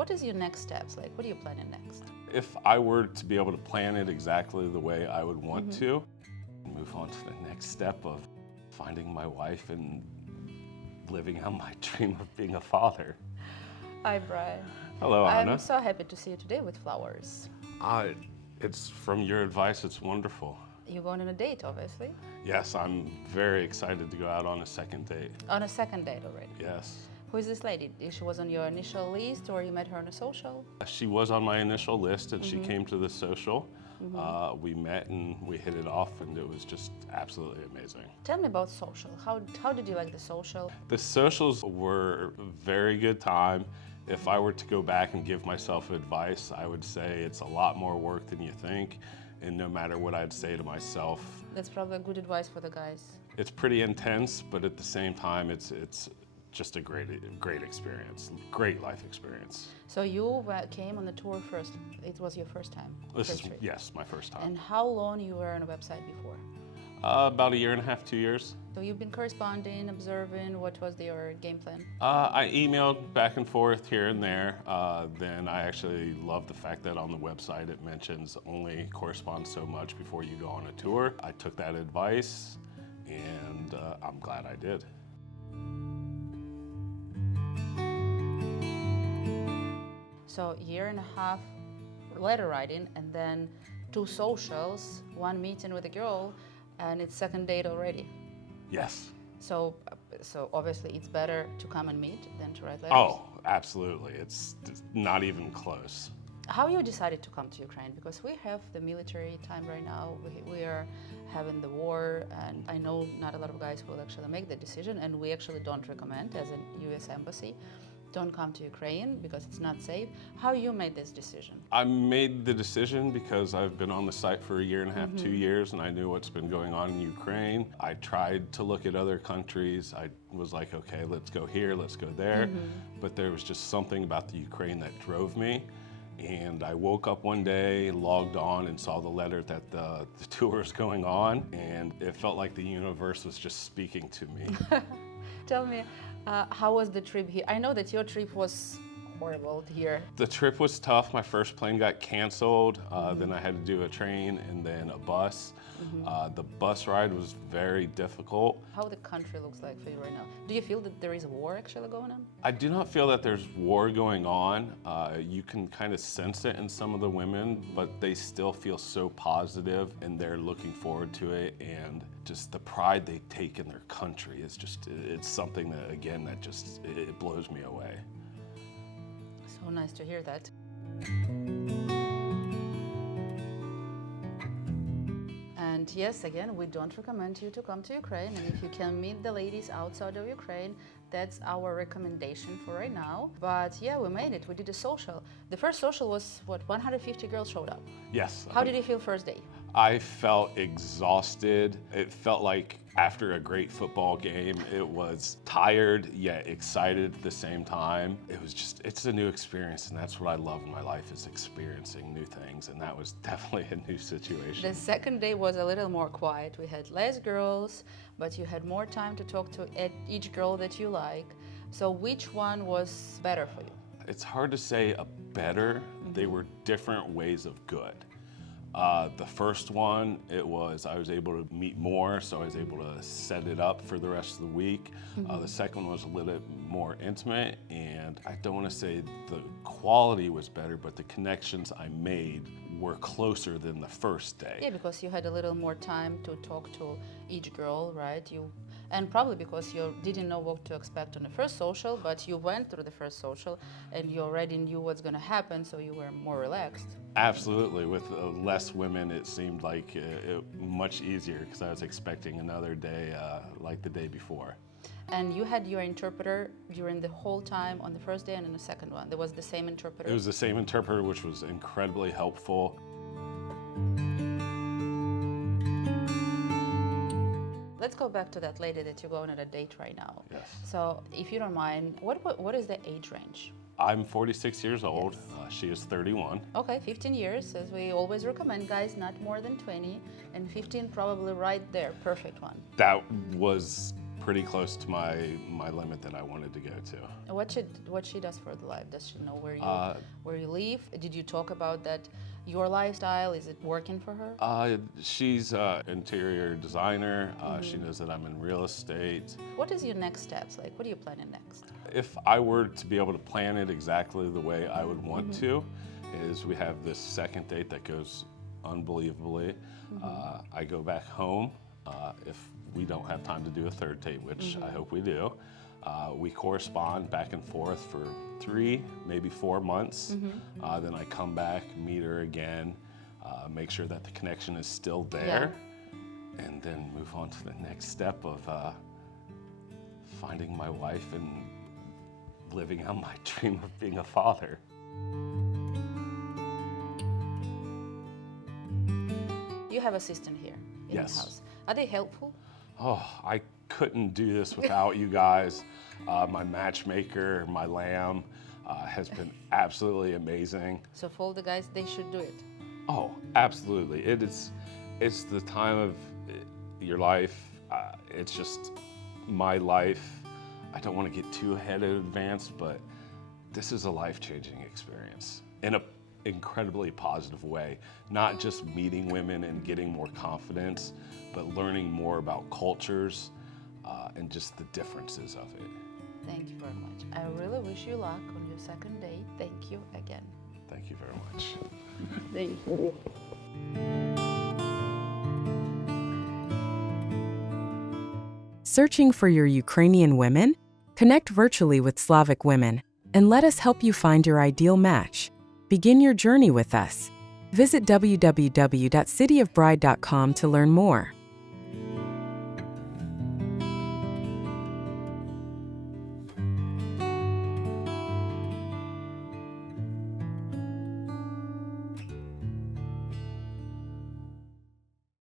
What is your next steps? Like, what are you planning next? If I were to be able to plan it exactly the way I would want to, move on to the next step of finding my wife and living out my dream of being a father. Hi, Brian. Hello, Anna. I'm so happy to see you today with flowers. It's from your advice, it's wonderful. You're going on a date, obviously. Yes, I'm very excited to go out on a second date. On a second date already. Yes. Who is this lady? She was on your initial list, or you met her on a social? She was on my initial list, and she came to the social. We met and we hit it off, and it was just absolutely amazing. Tell me about social. How did you like the social? The socials were a very good time. If I were to go back and give myself advice, I would say it's a lot more work than you think. And no matter what I'd say to myself, That's probably good advice for the guys. it's pretty intense, but at the same time, it's just a great experience, great life experience. So you came on the tour first. It was your first time? This is, trip. yes, my first time. And how long you were on a website before? About a year and a half, 2 years. So you've been corresponding, observing. What was your game plan? I emailed back and forth here and there. Then I actually love the fact that on the website it mentions only correspond so much before you go on a tour. I took that advice, and I'm glad I did. So year and a half letter writing, and then 2 socials, 1 meeting with a girl, and it's second date already. Yes. So obviously it's better to come and meet than to write letters. Oh, absolutely. It's not even close. How you decided to come to Ukraine? Because we have the military time right now. We are having the war, and I know not a lot of guys will actually make the decision, and we actually don't recommend as a U.S. embassy. Don't come to Ukraine because it's not safe. How you made this decision? I made the decision because I've been on the site for a year and a half, 2 years, and I knew what's been going on in Ukraine. I tried to look at other countries. I was like, okay, let's go here, let's go there. But there was just something about the Ukraine that drove me. And I woke up one day, logged on, and saw the letter that the tour was going on, and it felt like the universe was just speaking to me. Tell me, how was the trip here? I know that your trip was horrible here. The trip was tough. My first plane got canceled. Then I had to do a train and then a bus. The bus ride was very difficult. How the country looks like for you right now? Do you feel that there is a war actually going on? I do not feel that there's war going on. You can kind of sense it in some of the women, but they still feel so positive and they're looking forward to it. And just the pride they take in their country is just, it's something that, again, that just, it blows me away. So nice to hear that. And yes, again, we don't recommend you to come to Ukraine. And if you can meet the ladies outside of Ukraine, that's our recommendation for right now. But yeah, we made it. We did a social. The first social was, what, 150 girls showed up. Yes. How did you feel first day? I felt exhausted. It felt like after a great football game, it was tired yet excited at the same time. It was just, it's a new experience, and that's what I love in my life, is experiencing new things, and that was definitely a new situation. The second day was a little more quiet. We had less girls, but you had more time to talk to each girl that you like. So which one was better for you? It's hard to say a better. They were different ways of good. The first one, I was able to meet more, so I was able to set it up for the rest of the week. The second one was a little bit more intimate, and I don't want to say the quality was better, but the connections I made were closer than the first day. Yeah, because you had a little more time to talk to each girl, right? And probably because you didn't know what to expect on the first social, but you went through the first social and you already knew what's going to happen, so you were more relaxed. Absolutely. With less women, it seemed like much easier because I was expecting another day like the day before. And you had your interpreter during the whole time on the first day and on the second one. There was the same interpreter? It was the same interpreter, which was incredibly helpful. Let's go back to that lady that you're going on a date right now. Yes. So, if you don't mind, what is the age range? I'm 46 years old. Yes. She is 31. Okay, 15 years, as we always recommend, guys, not more than 20, and 15 probably right there, perfect one. That was pretty close to my limit that I wanted to go to. What she does for the life? Does she know where you live? Did you talk about that? Your lifestyle, is it working for her? She's an interior designer. She knows that I'm in real estate. What is your next steps? Like, what are you planning next? If I were to be able to plan it exactly the way I would want to, is we have this second date that goes unbelievably. I go back home. If we don't have time to do a third date, which I hope we do, we correspond back and forth for 3, maybe 4 months. Then I come back, meet her again, make sure that the connection is still there, and then move on to the next step of finding my wife and living out my dream of being a father. You have assistant here in the house. Are they helpful? Oh, I couldn't do this without you guys. My matchmaker, my lamb, has been absolutely amazing. So for all the guys, they should do it. Oh, absolutely. It's the time of your life. It's just my life. I don't want to get too ahead in advance, but this is a life-changing experience in an incredibly positive way. Not just meeting women and getting more confidence, but learning more about cultures and just the differences of it. Thank you very much. I really wish you luck on your second date. Thank you again. Thank you very much. Thank you. Searching for your Ukrainian women? Connect virtually with Slavic women and let us help you find your ideal match. Begin your journey with us. Visit www.cityofbride.com to learn more.